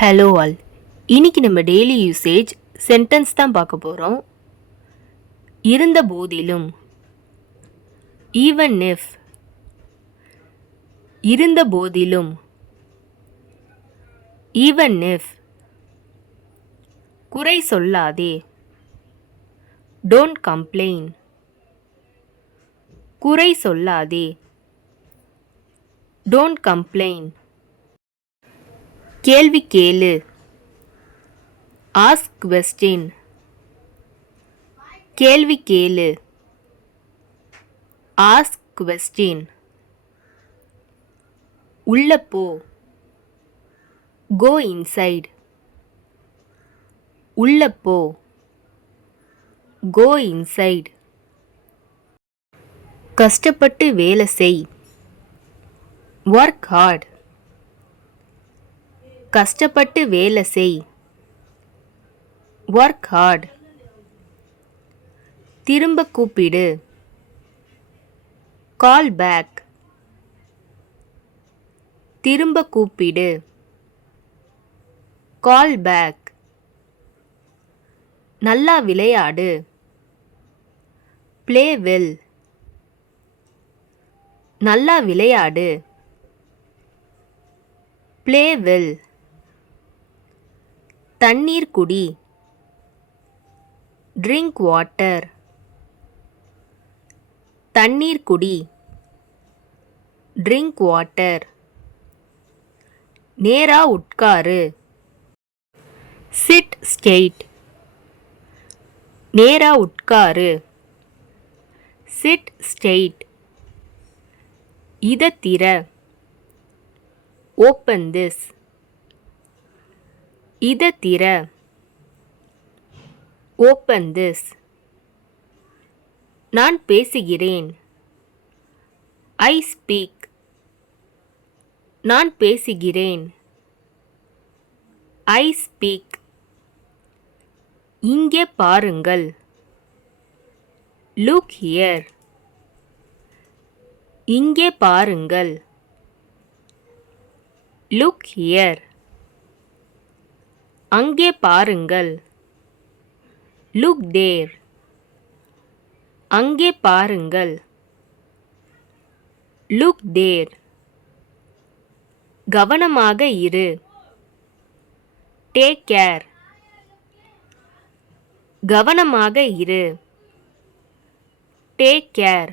Hello all. இன்னைக்கு நம்ம daily usage sentence தான் பார்க்க போகிறோம். இருந்த போதிலும், ஈவன் இஃப். இருந்த போதிலும், ஈவன் இஃப். குறை சொல்லாதே, டோன்ட் கம்ப்ளைன். குறை சொல்லாதே, டோன்ட் கம்ப்ளைன். கேள்வி கேளு, ஆஸ்க் கொஸ்டின். கேள்வி கேளு, ஆஸ்க் கொஸ்டின். உள்ள போ, கோ இன்சைட். உள்ள போ, கோ இன்சைட். கஷ்டப்பட்டு வேலை செய், ஒர்க் ஹார்ட். கஷ்டப்பட்டு வேலை செய், ஒர்க் ஹார்ட். திரும்ப கூப்பிடு, கால் பேக். திரும்ப கூப்பிடு, கால் பேக். நல்லா விளையாடு, ப்ளே வெல். நல்லா விளையாடு, ப்ளே வெல். தண்ணீர் குடி, ட்ரிங்க் வாட்டர். தண்ணீர் குடி, ட்ரிங்க் வாட்டர். நேரா உட்காரு, சிட் ஸ்ட்ரெயிட். நேரா உட்காரு, சிட் ஸ்ட்ரெயிட். இத திற, ஓப்பன் திஸ். இத திற, ஓப்பன் திஸ். நான் பேசுகிறேன், ஐ ஸ்பீக். நான் பேசுகிறேன், ஐ ஸ்பீக். இங்கே பாருங்கள், லுக் ஹியர். இங்கே பாருங்கள், லுக் ஹியர். அங்கே பாருங்கள், லுக் தேர். அங்கே பாருங்கள், லுக் தேர். கவனமாக இரு, டேக் கேர். கவனமாக இரு, டேக் கேர்.